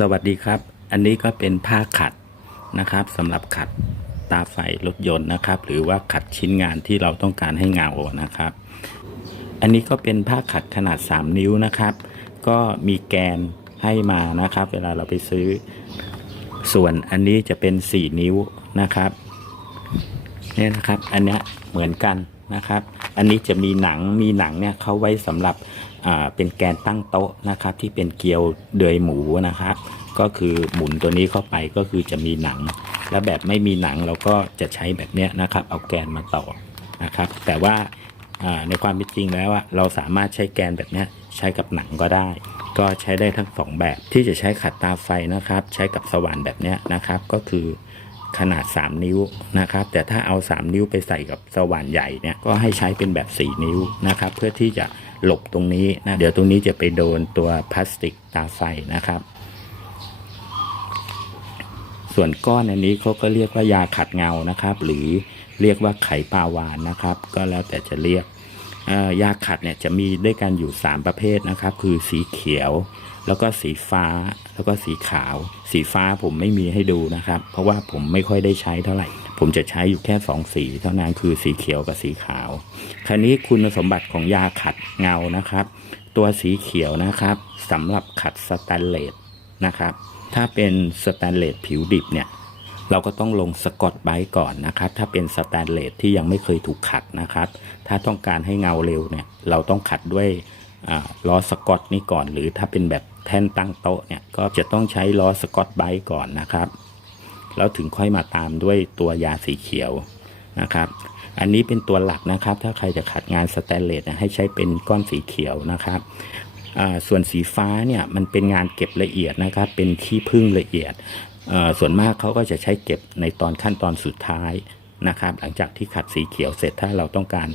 สวัสดีครับ อันนี้ก็เป็นผ้าขัดนะครับสำหรับขัดตาไฟรถยนต์นะครับ หรือว่าขัดชิ้นงานที่เราต้องการให้เงานะครับ อันนี้ก็เป็นผ้าขัดขนาด 3 นิ้วนะครับ ก็มีแกนให้มานะครับ เวลาเราไปซื้อ ส่วนอันนี้จะเป็น 4 นิ้วนะครับเนี่ยนะครับ อันนี้เหมือนกันนะครับ อันนี้จะมีหนังมีหนังเนี่ยเขาไว้สำหรับ เป็นแกนตั้งโต๊ะนะครับ ที่เป็นเกลียวเดือยหมูนะครับ ก็คือหมุนตัวนี้เข้าไปก็คือจะมีหนัง แล้วแบบไม่มีหนังเราก็จะใช้แบบเนี้ยนะครับ เอาแกนมาต่อนะครับ แต่ว่าในความเป็นจริงแล้วเราสามารถใช้แกนแบบเนี้ยใช้กับหนังก็ได้ ก็ใช้ได้ทั้งสองแบบที่จะใช้ขัดตาไฟนะครับ ใช้กับสว่านแบบเนี้ยนะครับ ก็คือขนาด 3 นิ้วนะครับ แต่ถ้าเอา 3 นิ้วไปใส่กับสว่านใหญ่เนี่ยก็ให้ใช้เป็นแบบ 4 นิ้วนะครับ เพื่อที่จะ หลบตรงนี้นะเดี๋ยวตรงนี้จะไปโดนตัวพลาสติกตาไฟนะครับ ส่วนก้อนอันนี้เขาก็เรียกว่ายาขัดเงานะครับ หรือเรียกว่าไขปลาวานนะครับ ก็แล้วแต่จะเรียกยาขัดเนี่ยจะมีด้วยกันอยู่ 3 ประเภทนะครับ คือสีเขียว แล้วก็สีฟ้าแล้วก็สีขาว สีฟ้าผมไม่มีให้ดูนะครับ เพราะว่าผมไม่ค่อยได้ใช้เท่าไหร่ ผมจะใช้อยู่แค่2สีเท่านั้นคือสีเขียวกับสีขาว คราวนี้คุณสมบัติของยาขัดเงานะครับ ตัวสีเขียวนะครับสำหรับขัดสแตนเลสนะครับ ถ้าเป็นสแตนเลสผิวดิบเนี่ยเราก็ต้องลงสกอตไบส์ก่อนนะครับ ถ้าเป็นสแตนเลสที่ยังไม่เคยถูกขัดนะครับ ถ้าต้องการให้เงาเร็วเนี่ยเราต้องขัดด้วยล้อสกอตนี่ก่อน หรือถ้าเป็นแบบแท่นตั้งโต๊ะเนี่ยก็จะต้องใช้ล้อสกอตไบส์ก่อนนะครับ แล้วถึงค่อยมาตามด้วยตัวยาสีเขียวนะครับอันนี้เป็นตัวหลักนะครับ ถ้าใครจะขัดงานสแตนเลสให้ใช้เป็นก้อนสีเขียวนะครับส่วนสีฟ้าเนี่ยมันเป็นงานเก็บละเอียดนะครับ เป็นขี้พึ่งละเอียด ส่วนมากเขาก็จะใช้เก็บในตอนขั้นตอนสุดท้ายนะครับ หลังจากที่ขัดสีเขียวเสร็จถ้าเราต้องการ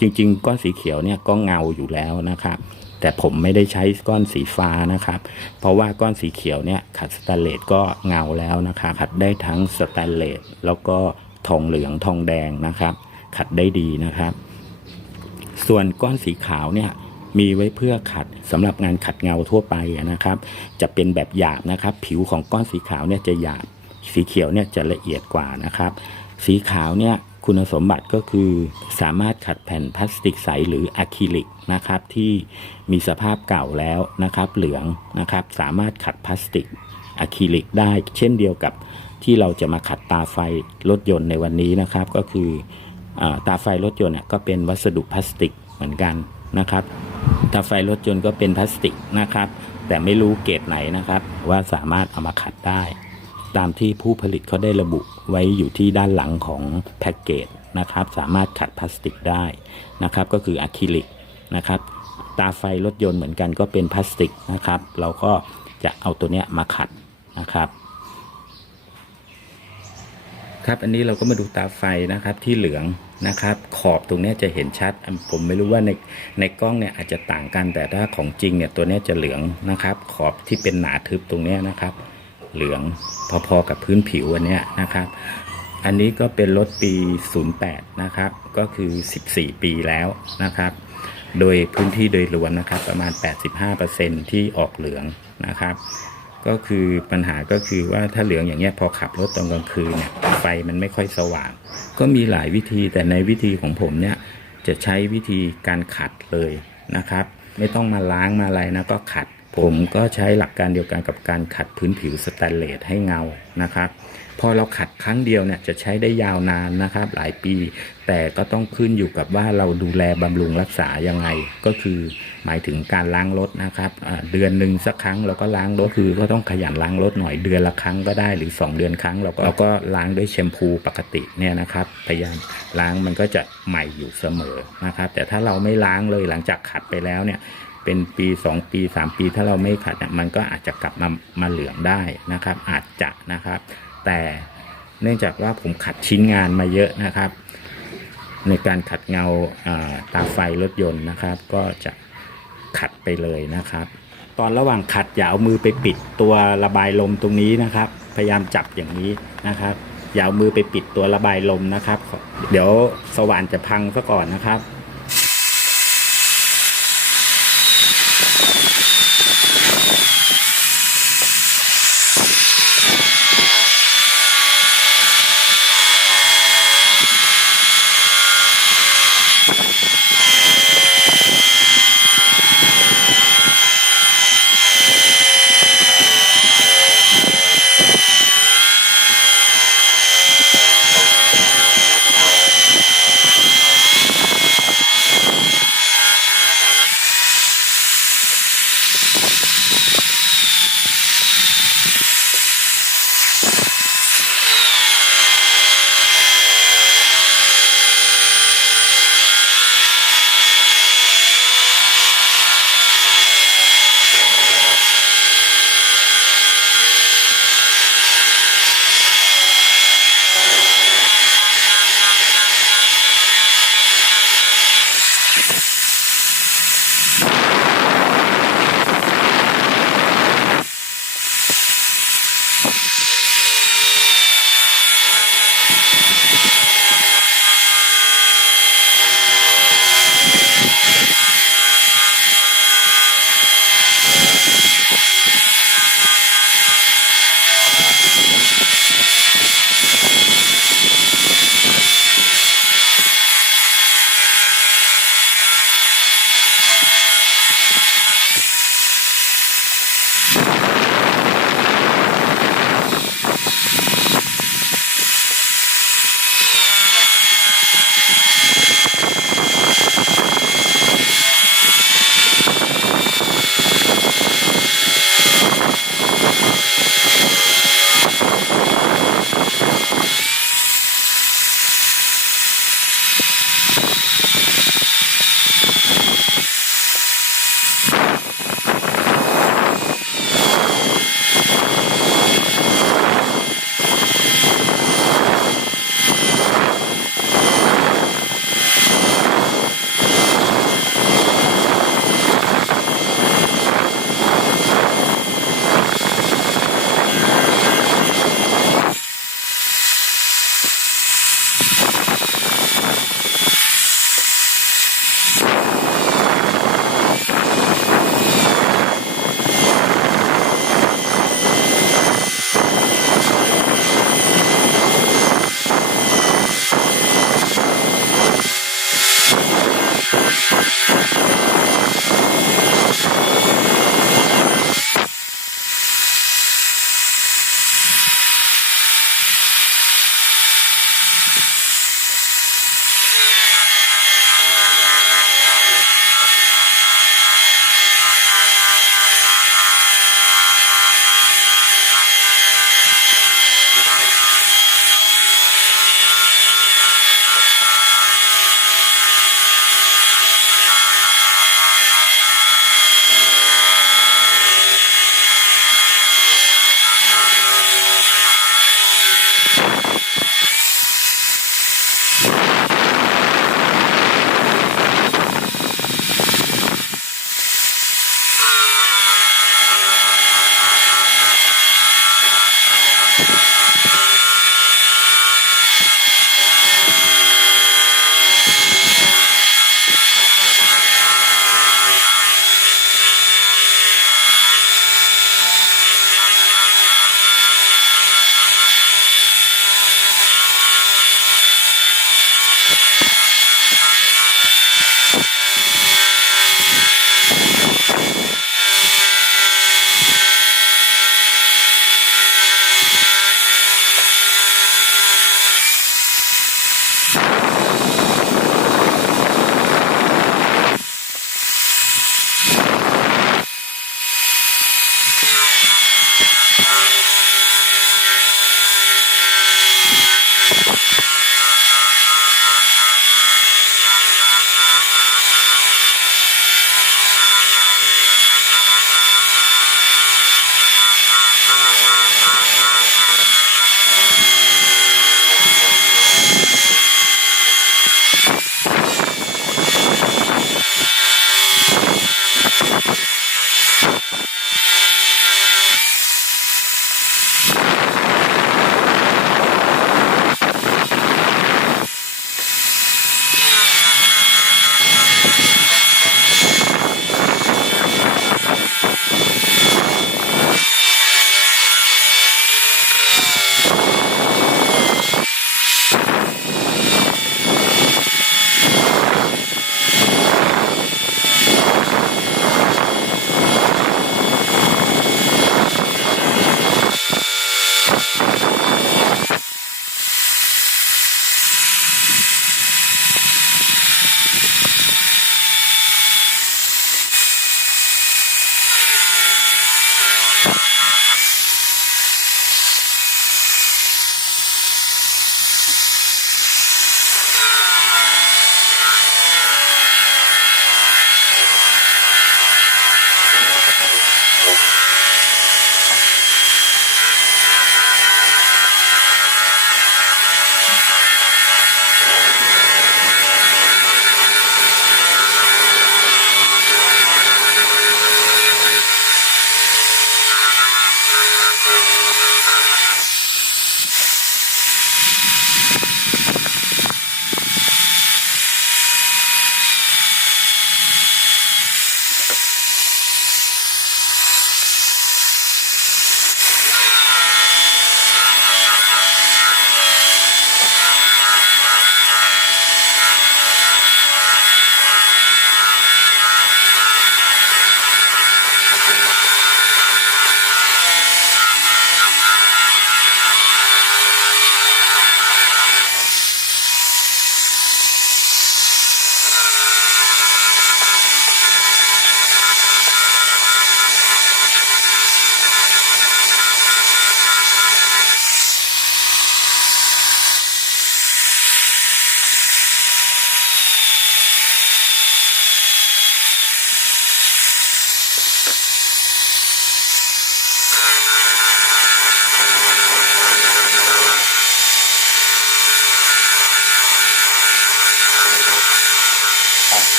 จริง ๆ ก้อนสีเขียวเนี่ยก็เงาอยู่แล้วนะครับ แต่ผมไม่ได้ใช้ก้อนสีฟ้านะครับ เพราะว่าก้อนสีเขียวเนี่ยขัดสแตนเลสก็เงาแล้วนะครับขัดได้ทั้งสแตนเลสแล้วก็ทองเหลืองทองแดงนะครับ ขัดได้ดีนะครับ ส่วนก้อนสีขาวเนี่ยมีไว้เพื่อขัดสำหรับงานขัดเงาทั่วไปนะครับ จะเป็นแบบหยาบนะครับ ผิวของก้อนสีขาวเนี่ยจะหยาบสีเขียวเนี่ยจะละเอียดกว่านะครับ สีขาวเนี่ย คุณสมบัติก็คือสามารถขัดแผ่นพลาสติกใสหรืออะคริลิกนะครับที่มีสภาพเก่าแล้วนะครับเหลืองนะครับสามารถขัดพลาสติกอะคริลิกได้เช่นเดียวกับที่เราจะมาขัดตาไฟรถยนต์ในวันนี้นะครับ ก็คืออตาไฟรถยนต์เนี่ยก็เป็นวัสดุพลาสติกเหมือนกันนะครับตาไฟรถยนต์ก็เป็นพลาสติกนะครับ แต่ไม่รู้เกรดไหนนะครับ ว่าสามารถเอามาขัดได้ ตามที่ผู้ผลิตเขาได้ระบุไว้อยู่ที่ด้านหลังของแพ็กเกจนะครับ สามารถขัดพลาสติกได้นะครับ ก็คืออะคริลิกนะครับ ตาไฟรถยนต์เหมือนกันก็เป็นพลาสติกนะครับ เราก็จะเอาตัวเนี้ยมาขัดนะครับ ครับอันนี้เราก็มาดูตาไฟนะครับที่เหลืองนะครับ ขอบตรงนี้จะเห็นชัด ผมไม่รู้ว่าในในกล้องเนี่ยอาจจะต่างกันแต่ถ้าของจริงเนี่ยตัวนี้จะเหลืองนะครับ ขอบที่เป็นหนาทึบตรงนี้นะครับ เหลืองพอๆกับพื้นผิวอันเนี้ยนะครับ อันนี้ก็เป็นรถปี 08 นะครับ ก็คือ 14 ปีแล้วนะครับ โดยพื้นที่โดยรวมนะครับ ประมาณ 85%ที่ออกเหลืองนะครับ ก็คือปัญหาก็คือว่าถ้าเหลืองอย่างเงี้ยพอขับรถตอนกลางคืนเนี่ยไฟมันไม่ค่อยสว่าง ก็มีหลายวิธีแต่ในวิธีของผมเนี่ยจะใช้วิธีการขัดเลยนะครับ ไม่ต้องมาล้างมาอะไรนะก็ขัด ผมก็ใช้หลักการเดียวกันกับการขัดพื้นผิวสแตนเลสให้เงานะครับ พอเราขัดครั้งเดียวเนี่ยจะใช้ได้ยาวนานนะครับ หลายปี แต่ก็ต้องขึ้นอยู่กับว่าเราดูแลบำรุงรักษายังไง ก็คือหมายถึงการล้างรถนะครับเดือนหนึ่งสักครั้งเราก็ล้างรถคือก็ต้องขยันล้างรถหน่อยเดือนละครั้งก็ได้หรือ 2 เดือนครั้งเราก็เราก็ล้างด้วยแชมพูปกติเนี่ยนะครับพยายามล้างมันก็จะใหม่อยู่เสมอนะครับ แต่ถ้าเราไม่ล้างเลยหลังจากขัดไปแล้วเนี่ย เป็นปี2ปี3ปีถ้าเราไม่ขัดมันก็อาจจะกลับมามาเหลืองได้นะครับ อาจจะนะครับ แต่เนื่องจากว่าผมขัดชิ้นงานมาเยอะนะครับ ในการขัดเงาอ่าตาไฟรถยนต์นะครับ ก็จะขัดไปเลยนะครับ ตอนระหว่างขัดอย่าเอามือไปปิดตัวระบายลมตรงนี้นะครับ พยายามจับอย่างนี้นะครับอย่าเอามือไปปิดตัวระบายลมนะครับ เดี๋ยวสว่านจะพังซะก่อนนะครับ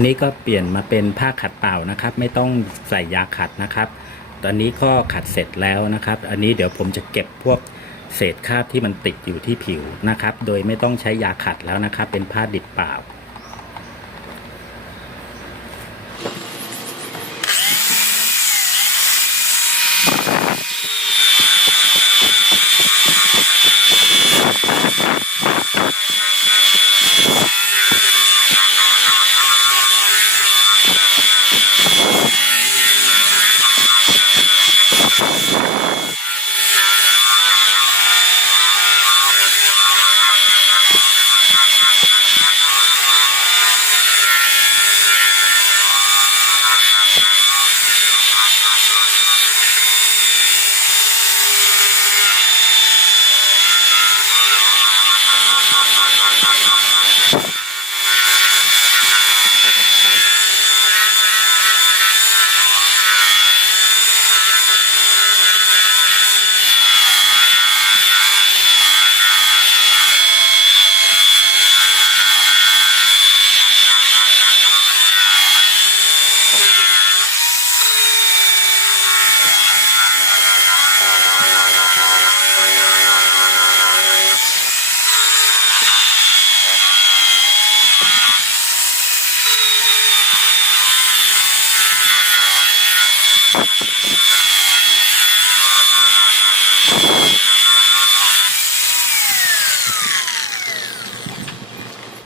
นนี้ก็เปลี่ยนมาเป็นผ้าขัดเปล่านะครับ ไม่ต้องใส่ยาขัดนะครับ ตอนนี้ก็ขัดเสร็จแล้วนะครับ อันนี้เดี๋ยวผมจะเก็บพวกเศษคราบที่มันติดอยู่ที่ผิวนะครับ โดยไม่ต้องใช้ยาขัดแล้วนะครับ เป็นผ้าดิบเปล่า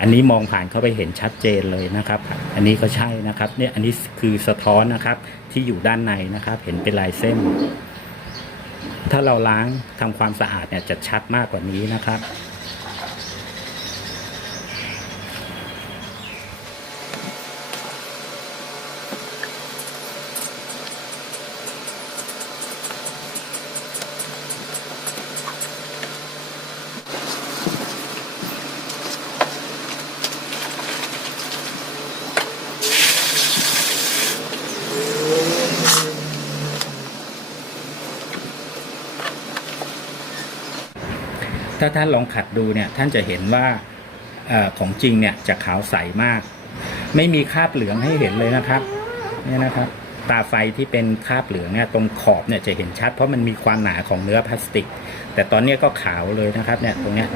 อันนี้มองผ่านเข้าไปเห็นชัดเจนเลยนะครับ อันนี้ก็ใช่นะครับเนี่ยอันนี้คือสะท้อนนะครับที่อยู่ด้านในนะครับ เห็นเป็นลายเส้น ถ้าเราล้างทำความสะอาดเนี่ยจะชัดมากกว่านี้นะครับ ถ้าท่านลองขัดดูเนี่ยท่านจะเห็นว่าอของจริงเนี่ยจะขาวใสมาก ไม่มีคราบเหลืองให้เห็นเลยนะครับเนี่ยนะครับ ตาไฟที่เป็นคราบเหลืองเนี่ยตรงขอบเนี่ยจะเห็นชัด เพราะมันมีความหนาของเนื้อพลาสติก แต่ตอนนี้ก็ขาวเลยนะครับเนี่ยตรงเนี้ย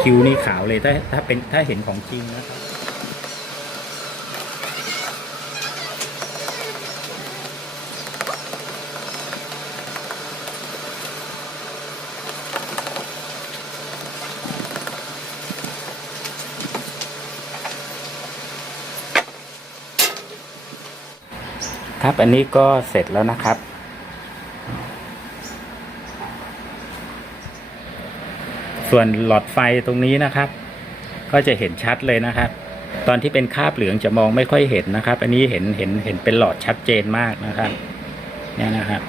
คิ้วนี่ขาวเลยถ้าถ้าเป็นถ้าเห็นของจริงนะครับ ครับ อันนี้ก็เสร็จแล้วนะครับ ส่วนหลอดไฟตรงนี้นะครับ ก็จะเห็นชัดเลยนะครับ ตอนที่เป็นคาบเหลืองจะมองไม่ค่อยเห็นนะครับ อันนี้เห็นเห็นเห็นเป็นหลอดชัดเจนมากนะครับ เนี่ยนะครับ